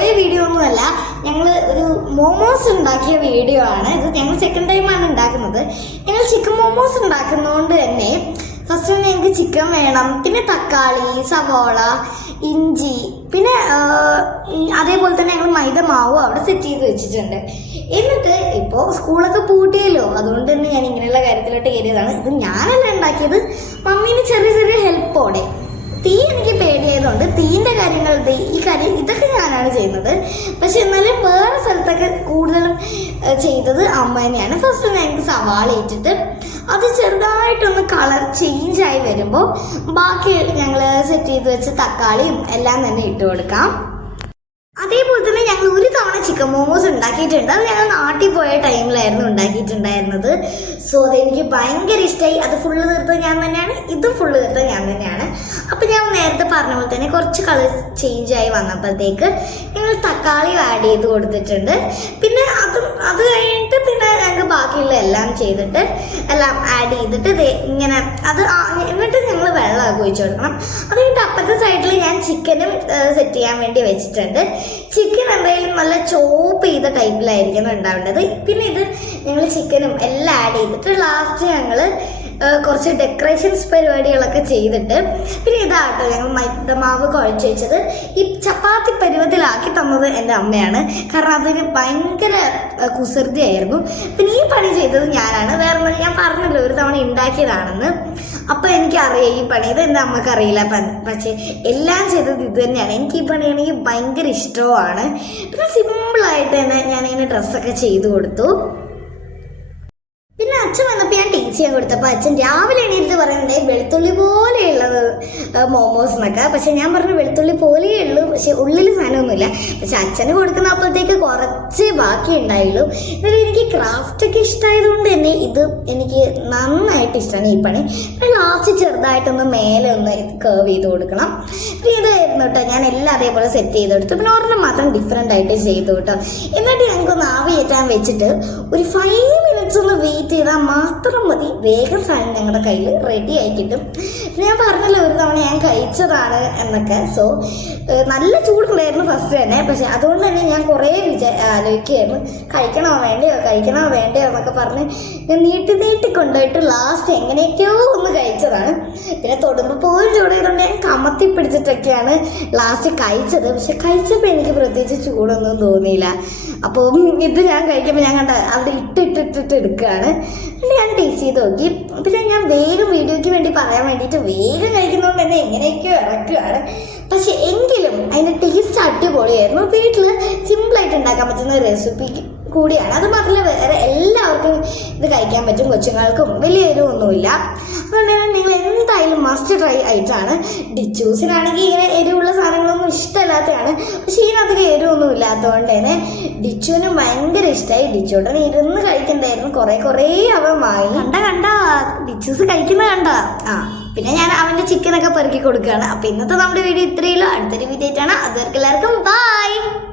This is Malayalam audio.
പോയ വീഡിയോ ഒന്നുമല്ല ഞങ്ങൾ ഒരു മോമോസ് ഉണ്ടാക്കിയ വീഡിയോ ആണ്. ഇത് ഞങ്ങൾ സെക്കൻഡ് ടൈമാണ് ഉണ്ടാക്കുന്നത്. ഞങ്ങൾ ചിക്കൻ മോമോസ് ഉണ്ടാക്കുന്നതുകൊണ്ട് തന്നെ ഫസ്റ്റ് ഞങ്ങൾക്ക് ചിക്കൻ വേണം. പിന്നെ തക്കാളി സവോള ഇഞ്ചി പിന്നെ അതേപോലെ തന്നെ ഞങ്ങൾ മൈദ മാവ് അവിടെ സെറ്റ് ചെയ്ത് വെച്ചിട്ടുണ്ട്. എന്നിട്ട് ഇപ്പോൾ സ്കൂളൊക്കെ പൂട്ടിയല്ലോ അതുകൊണ്ട് തന്നെ ഞാൻ ഇങ്ങനെയുള്ള കാര്യത്തിലോട്ട് കയറിയതാണ്. ഇത് ഞാനല്ല ഉണ്ടാക്കിയത്. മമ്മീന് ചെറിയ ചെറിയ ഹെൽപ്പോടെ തീ തീന്റെ കാര്യങ്ങൾ ഈ കാര്യം ഇതൊക്കെ ഞാനാണ് ചെയ്യുന്നത്. പക്ഷെ എന്നാലും വേറെ സ്ഥലത്തൊക്കെ കൂടുതലും ചെയ്തത് അമ്മ തന്നെയാണ്. ഫസ്റ്റ് ഞങ്ങൾക്ക് സവാള ഇട്ടിട്ട് അത് ചെറുതായിട്ടൊന്ന് കളർ ചേഞ്ച് ആയി വരുമ്പോൾ ബാക്കി ഞങ്ങൾ സെറ്റ് ചെയ്ത് വെച്ച് തക്കാളിയും എല്ലാം തന്നെ ഇട്ട് കൊടുക്കാം. അതേപോലെ തന്നെ ഞങ്ങൾ ഒരു തവണ ചിക്കൻ മോമോസ് ഉണ്ടാക്കിയിട്ടുണ്ട്. അത് ഞങ്ങൾ നാട്ടിൽ പോയ ടൈമിലായിരുന്നു ഉണ്ടാക്കിയിട്ടുണ്ടായിരുന്നത്. സോ അതെനിക്ക് ഭയങ്കര ഇഷ്ടമായി അത് ഫുള്ള് തീർത്തത് ഞാൻ തന്നെയാണ്. ഇതും ഫുള്ള് തീർത്തത് ഞാൻ തന്നെയാണ്. അപ്പം ഞാൻ നേരത്തെ പറഞ്ഞ പോലെ തന്നെ കുറച്ച് കളർ ആയി വന്നപ്പോഴത്തേക്ക് ഞങ്ങൾ തക്കാളി ആഡ് ചെയ്ത് കൊടുത്തിട്ടുണ്ട്. പിന്നെ അതും അത് കഴിഞ്ഞിട്ട് പിന്നെ ഞങ്ങൾക്ക് ബാക്കിയുള്ള എല്ലാം ചെയ്തിട്ട് എല്ലാം ആഡ് ചെയ്തിട്ട് ഇങ്ങനെ അത് എന്നിട്ട് ഞങ്ങൾ വെള്ളമൊക്കെ ഒഴിച്ചു കൊടുക്കണം. അത് അപ്പുറത്തെ സൈഡിൽ ഞാൻ ചിക്കനും സെറ്റ് ചെയ്യാൻ വേണ്ടി വെച്ചിട്ടുണ്ട്. ചിക്കൻ എന്തായാലും നല്ല ചോപ്പ് ചെയ്ത ടൈപ്പിലായിരിക്കണം ഉണ്ടാവേണ്ടത്. പിന്നെ ഇത് ഞങ്ങൾ ചിക്കനും എല്ലാം ആഡ് ചെയ്തിട്ട് ലാസ്റ്റ് ഞങ്ങൾ കുറച്ച് ഡെക്കറേഷൻസ് പരിപാടികളൊക്കെ ചെയ്തിട്ട്. പിന്നെ ഇതാട്ടോ ഞങ്ങൾ മൈദമാവ് കുഴച്ച് വെച്ചത്. ഈ ചപ്പാത്തി പരുവത്തിലാക്കി തന്നത് എന്റെ അമ്മയാണ്. കാരണം അതിന് ഭയങ്കര കുസൃതിയായിരുന്നു. പിന്നെ ഈ പണി ചെയ്തത് ഞാനാണ്. വേറെ ഞാൻ പറഞ്ഞല്ലോ. ഒരു തവണ ഉണ്ടാക്കിയതാണെന്ന്. അപ്പൊ എനിക്കറിയാം ഈ പണി. ഇത് അറിയില്ല പ- പക്ഷേ എല്ലാം ചെയ്തത് ഇത് തന്നെയാണ്. എനിക്ക് ഈ പണിയാണെങ്കിൽ ഭയങ്കര ഇഷ്ടവുമാണ്. പിന്നെ സിമ്പിളായിട്ട് തന്നെ ഞാൻ ഞാനിങ്ങനെ ഡ്രസ്സൊക്കെ ചെയ്തു കൊടുത്തു. പിന്നെ അച്ഛൻ വന്നപ്പോൾ ഞാൻ ടീച്ച് ചെയ്യാൻ കൊടുത്തപ്പോൾ അച്ഛൻ രാവിലെ എണീറ്റ് പറയുന്നത് വെളുത്തുള്ളി പോലെയുള്ളത് മോമോസ് എന്നൊക്കെ. പക്ഷെ ഞാൻ പറഞ്ഞു വെളുത്തുള്ളി പോലെയേ ഉള്ളൂ പക്ഷെ ഉള്ളിൽ സാധനമൊന്നുമില്ല. പക്ഷെ അച്ഛന് കൊടുക്കുന്ന അപ്പോഴത്തേക്ക് കുറച്ച് ബാക്കി ഉണ്ടായുള്ളൂ എന്നാലും എനിക്ക് ക്രാഫ്റ്റ് ഇഷ്ടമായതുകൊണ്ട് തന്നെ ഇത് എനിക്ക് നന്നായിട്ട് ഇഷ്ടമാണ് ഈ പണി. പിന്നെ ലാസ്റ്റ് ചെറുതായിട്ടൊന്ന് മേലെ ഒന്ന് കേർവ് ചെയ്ത് കൊടുക്കണം. പിന്നെ ഇതായിരുന്നു കേട്ടോ ഞാൻ എല്ലാം അതേപോലെ സെറ്റ് ചെയ്ത് കൊടുത്തു പിന്നെ ഒരെണ്ണം മാത്രം ഡിഫറെന്റ് ആയിട്ട് ചെയ്തു കേട്ടോ എന്നിട്ട് ഞങ്ങൾക്കൊന്ന് ആവി കയറ്റാൻ വെച്ചിട്ട് ഒരു ഫൈവ് മിനിറ്റ്സ് ഒന്ന് വെയിറ്റ് ചെയ്താൽ മാത്രം മതി. വേഗം സാധനം ഞങ്ങളുടെ കയ്യിൽ റെഡി ആയി കിട്ടും. ഞാൻ പറഞ്ഞല്ലോ ഒരു തവണ ഞാൻ കഴിച്ചതാണ് എന്നൊക്കെ. സോ നല്ല ചൂടുണ്ടായിരുന്നു ഫസ്റ്റ് തന്നെ. പക്ഷെ അതുകൊണ്ട് തന്നെ ഞാൻ കുറേ വിചാ ആലോചിക്കുകയായിരുന്നു. കഴിക്കണോ വേണ്ടയോ? കഴിക്കണോ വേണ്ടയോ എന്നൊക്കെ പറഞ്ഞ് ഞാൻ നീട്ടി നീട്ടി കൊണ്ടുപോയിട്ട് ലാസ്റ്റ് എങ്ങനെയൊക്കെയോ കഴിച്ചതാണ് പിന്നെ തൊടുമ്പോൾ പോലും ചൂടായതുകൊണ്ട് ഞാൻ കമത്തി പിടിച്ചിട്ടൊക്കെയാണ് ലാസ്റ്റ് കഴിച്ചത്. പക്ഷെ കഴിച്ചപ്പോൾ എനിക്ക് പ്രത്യേകിച്ച് ചൂടൊന്നും തോന്നിയില്ല. അപ്പോൾ ഇത് ഞാൻ കഴിക്കുമ്പോൾ ഞാൻ കണ്ട അവിടെ ഇട്ടിട്ടിട്ടിട്ട് എടുക്കുകയാണ്. പിന്നെ ഞാൻ ടേസ്റ്റ് ചെയ്ത് നോക്കി. പിന്നെ ഞാൻ വേഗം വീഡിയോയ്ക്ക് വേണ്ടി പറയാൻ വേണ്ടിയിട്ട് വേഗം കഴിക്കുന്നതുകൊണ്ട് തന്നെ എങ്ങനെയൊക്കെയോ ഇറക്കുകയാണ്. പക്ഷെ എങ്കിലും അതിന്റെ ടേസ്റ്റ് അടിപൊളിയായിരുന്നു. വീട്ടിൽ സിമ്പിളായിട്ട് ഉണ്ടാക്കാൻ പറ്റുന്ന റെസിപ്പി കൂടിയാണ്. അത് മാത്രമല്ല വേറെ എല്ലാവർക്കും ഇത് കഴിക്കാൻ പറ്റും കൊച്ചുങ്ങൾക്കും. വലിയ എരിവൊന്നുമില്ല. അതുകൊണ്ട് തന്നെ നിങ്ങൾ എന്തായാലും മസ്റ്റ് ട്രൈ ആയിട്ടാണ്. ഡിച്ചൂസിനാണെങ്കിൽ ഇങ്ങനെ എരിവുള്ള സാധനങ്ങളൊന്നും ഇഷ്ടമല്ലാത്തതാണ്. പക്ഷേ ഇതിനകത്ത് എരിവൊന്നും ഇല്ലാത്തതുകൊണ്ട് തന്നെ ഡിച്ചുവിന് ഭയങ്കര ഇഷ്ടമായി. ഡിച്ചുടൻ ഇരുന്ന് കഴിക്കണ്ടായിരുന്നു. കുറെ കുറേ അവൻ വാങ്ങി കണ്ട. കണ്ട ഡിച്ചൂസ് കഴിക്കുന്ന കണ്ട. ആ പിന്നെ ഞാൻ അവന്റെ ചിക്കനൊക്കെ പെറുക്കി കൊടുക്കുകയാണ്. അപ്പൊ ഇന്നത്തെ നമ്മുടെ വീഡിയോ ഇത്രയുള്ളൂ അടുത്തൊരു വീഡിയോ ആയിട്ടാണ്. അതുവർക്ക് എല്ലാവർക്കും ബൈ